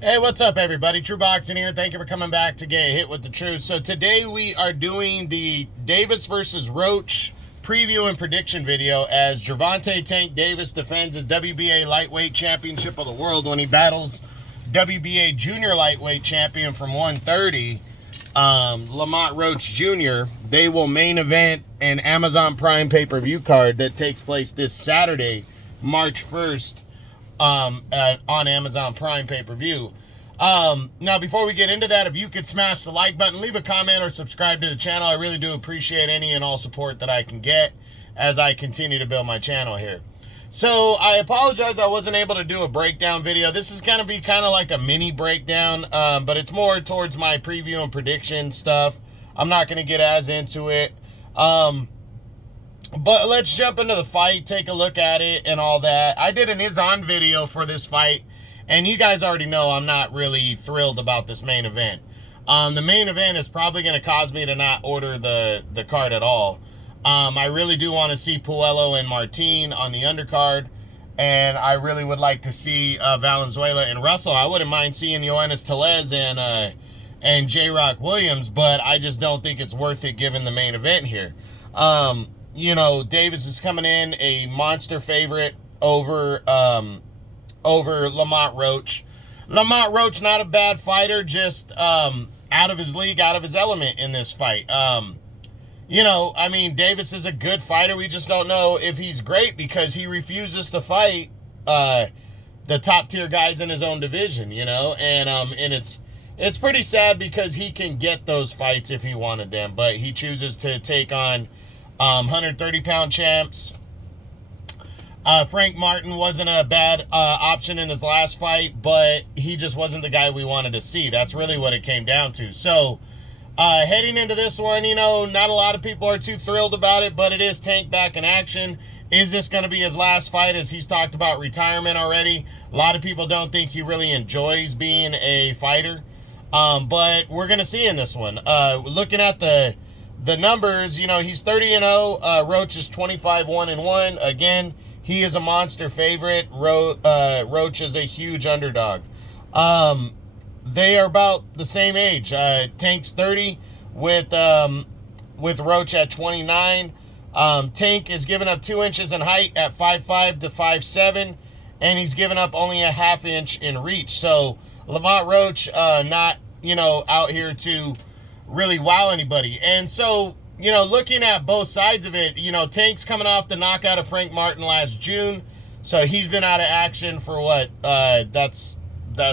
Hey, what's up, everybody? True Boxing here. Thank you for coming back to get hit with the truth. So today we are doing the Davis versus Roach preview and prediction video as Gervonta Tank Davis defends his WBA lightweight championship of the world when he battles WBA junior lightweight champion from 130, Lamont Roach Jr. They will main event an Amazon Prime pay-per-view card that takes place this Saturday, March 1st. On Amazon Prime pay-per-view. Now, before we get into that, if you could smash the like button, leave a comment, or subscribe to the channel. I really do appreciate any and all support that I can get as I continue to build my channel here. So, I apologize I wasn't able to do a breakdown video. This is going to be kind of like a mini breakdown, but it's more towards my preview and prediction stuff. I'm not going to get as into it. But let's jump into the fight, take a look at it and all that. I did an is-on video for this fight, and you guys already know I'm not really thrilled about this main event. The main event is probably going to cause me to not order the card at all. I really do want to see Puello and Martin on the undercard, and I really would like to see Valenzuela and Russell. I wouldn't mind seeing Yoenis Tellez and J-Rock Williams, but I just don't think it's worth it given the main event here. You know, Davis is coming in a monster favorite over Lamont Roach. Lamont Roach, not a bad fighter, just out of his league, out of his element in this fight. You know, I mean, Davis is a good fighter. We just don't know if he's great because he refuses to fight the top-tier guys in his own division, you know? And it's pretty sad because he can get those fights if he wanted them, but he chooses to take on 130-pound champs. Frank Martin wasn't a bad option in his last fight, but he just wasn't the guy we wanted to see. That's really what it came down to. So, heading into this one, you know, not a lot of people are too thrilled about it, but it is Tank back in action. Is this going to be his last fight, as he's talked about retirement already? A lot of people don't think he really enjoys being a fighter, but we're going to see in this one. Looking at the numbers, you know, he's 30-0. Roach is 25-1-1. Again, he is a monster favorite. Roach is a huge underdog. They are about the same age. Tank's 30 with Roach at 29. Tank is giving up 2 inches in height at 5'5" to 5'7", and he's giving up only a ½ inch in reach. So Lamont Roach not, you know, out here to really wow anybody. And so, you know, looking at both sides of it, you know, Tank's coming off the knockout of Frank Martin last June, so he's been out of action for what, that's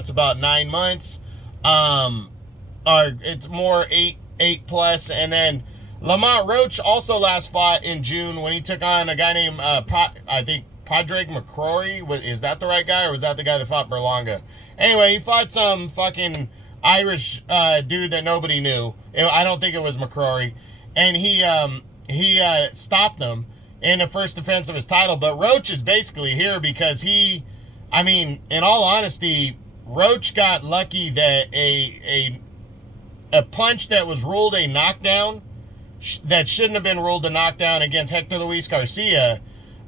about 9 months, or it's more eight plus. And then Lamont Roach also last fought in June when he took on a guy named I think Padraig McCrory. Is that the right guy, or was that the guy that fought Berlanga? Anyway, he fought some fucking Irish dude that nobody knew. I don't think it was McCrory. And he stopped them in the first defense of his title. But Roach is basically here because I mean, in all honesty, Roach got lucky that a punch that was ruled a knockdown that shouldn't have been ruled a knockdown against Hector Luis Garcia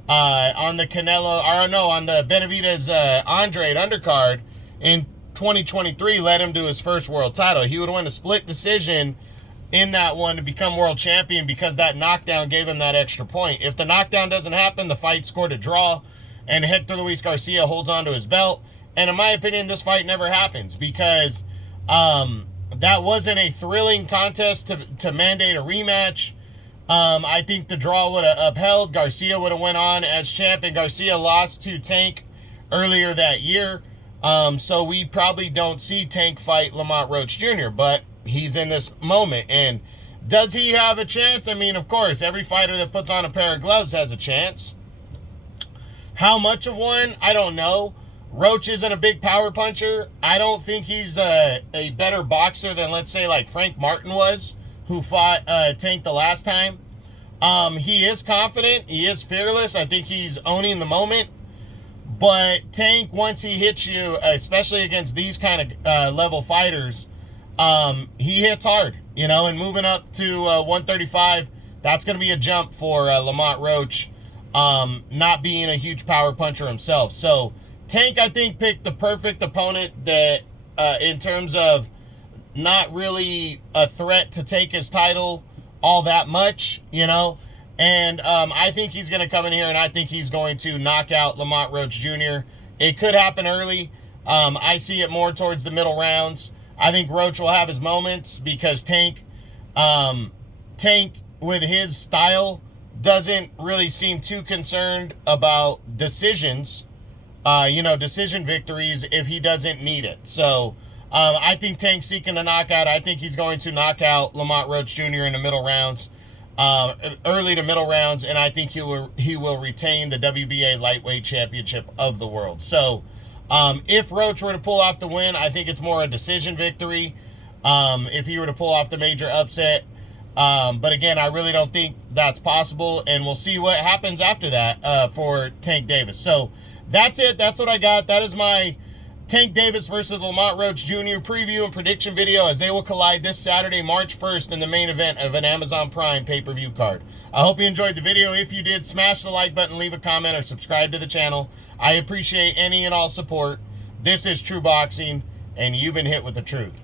on the on the Benavidez Andrade undercard in 2023 led him to his first world title. He would win a split decision in that one to become world champion because that knockdown gave him that extra point. If the knockdown doesn't happen, the fight scored a draw, and Hector Luis Garcia holds on to his belt. And in my opinion, this fight never happens because that wasn't a thrilling contest to mandate a rematch. I think the draw would have upheld. Garcia would have went on as champ, and Garcia lost to Tank earlier that year. So we probably don't see Tank fight Lamont Roach Jr., but he's in this moment. And does he have a chance? I mean, of course, every fighter that puts on a pair of gloves has a chance. How much of one? I don't know. Roach isn't a big power puncher. I don't think he's a better boxer than, let's say, like Frank Martin was, who fought Tank the last time. He is confident. He is fearless. I think he's owning the moment. But Tank, once he hits you, especially against these kind of level fighters, he hits hard, you know, and moving up to 135, that's going to be a jump for Lamont Roach, not being a huge power puncher himself. So Tank, I think, picked the perfect opponent that in terms of not really a threat to take his title all that much, you know. And I think he's going to come in here, and I think he's going to knock out Lamont Roach Jr. It could happen early. I see it more towards the middle rounds. I think Roach will have his moments because Tank with his style doesn't really seem too concerned about decisions, decision victories if he doesn't need it. So I think Tank's seeking a knockout. I think he's going to knock out Lamont Roach Jr. in the middle rounds, early to middle rounds, and I think he will retain the WBA lightweight championship of the world. So if Roach were to pull off the win, I think it's more a decision victory. If he were to pull off the major upset. But again, I really don't think that's possible, and we'll see what happens after that for Tank Davis. So that's it. That's what I got. That is my Tank Davis versus Lamont Roach Jr. preview and prediction video as they will collide this Saturday, March 1st in the main event of an Amazon Prime pay-per-view card. I hope you enjoyed the video. If you did, smash the like button, leave a comment, or subscribe to the channel. I appreciate any and all support. This is True Boxing, and you've been hit with the truth.